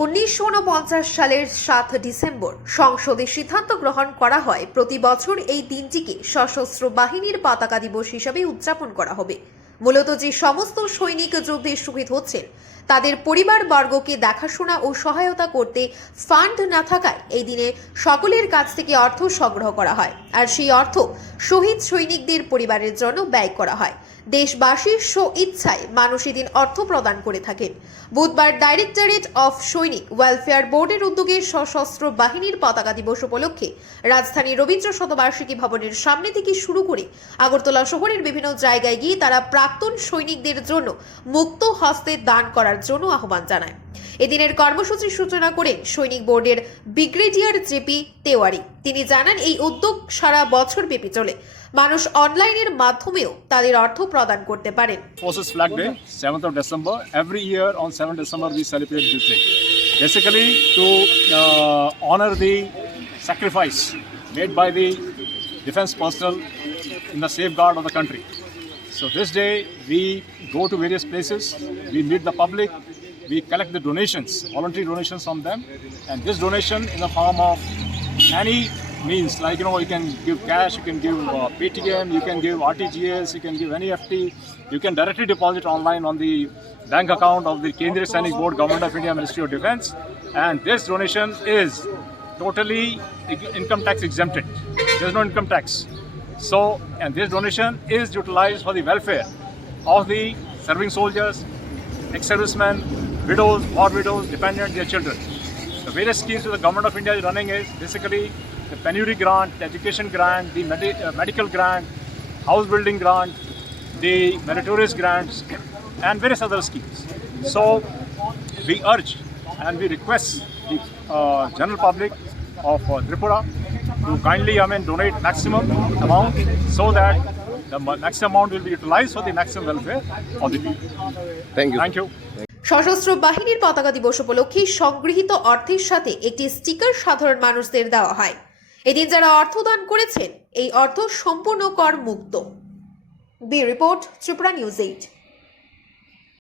1949 সালের 7 ডিসেম্বর সংসদে সিদ্ধান্ত গ্রহণ করা হয় প্রতি বছর এই দিনটিকে সশস্ত্র বাহিনীর পতাকা দিবস হিসেবে উদযাপন করা হবে। মূলত যে সমস্ত সৈনিক যুদ্ধে শহীদ হচ্ছেন তাদের পরিবারবর্গকে দেখাশোনা ও সহায়তা করতে ফান্ড না থাকায় এই দিনে সকলের কাছ থেকে অর্থ সংগ্রহ করা হয়, আর সেই অর্থ শহীদ সৈনিকদের পরিবারের জন্য ব্যয় করা হয়। দেশবাসীর স্ব-ইচ্ছায় মানুষ এদিন অর্থ প্রদান করে থাকেন। বুধবার ডাইরেক্টরেট অফ সৈনিক ওয়েলফেয়ার বোর্ডের উদ্যোগে সশস্ত্র বাহিনীর পতাকা দিবস উপলক্ষে রাজধানীর রবীন্দ্র শতবার্ষিকী ভবনের সামনে থেকে শুরু করে আগরতলা শহরের বিভিন্ন জায়গায় গিয়ে তারা প্রাক্তন সৈনিকদের জন্য মুক্ত হস্তে দান করার জন্য আহ্বান জানায়। এদিনের কর্মসূচির সূচনা করেন সৈনিক বোর্ডের ব্রিগেডিয়ার জেপি তেওয়ারি। তিনি জানান, এই উদ্যোগ সারা বছর ব্যাপী চলে, মানুষ অনলাইনের মাধ্যমেও তাদের অর্থ প্রদান করতে পারেন। Forces Flag Day, 7th of December. Every year on 7th December we celebrate this day. Basically to honor the sacrifice made by the defense personnel in the safeguard of the country. So this day we go to various places, we meet the public, we collect the donations, voluntary donations from them, and this donation in the form of any means, like you can give cash, you can give Paytm, you can give RTGS, you can give NEFT, you can directly deposit online on the bank account of the Kendriya Sainik Board, Government of India, Ministry of Defence, and this donation is totally income tax exempted. There is no income tax. So, and this donation is utilized for the welfare of the serving soldiers, ex-servicemen, widows, war widows, dependents, their children. The various schemes that the Government of India is running is basically the penury grant, the education grant, the medical grant, house building grant, the meritorious grants, and various other schemes. So we urge and we request the general public of Tripura to kindly donate maximum amount so that the maximum amount will be utilized for the maximum welfare of the people. Thank you. Thank you. সশস্ত্র বাহিনীর পতাকা দিবস উপলক্ষে সংগৃহীত অর্থের সাথে একটি স্টিকার সাধারণ মানুষদের দেওয়া হয়। এদিন যারা অর্থ দান করেছেন এই অর্থ সম্পূর্ণ কর মুক্ত। ব্যুরো রিপোর্ট, ত্রিপুরা নিউজ 8।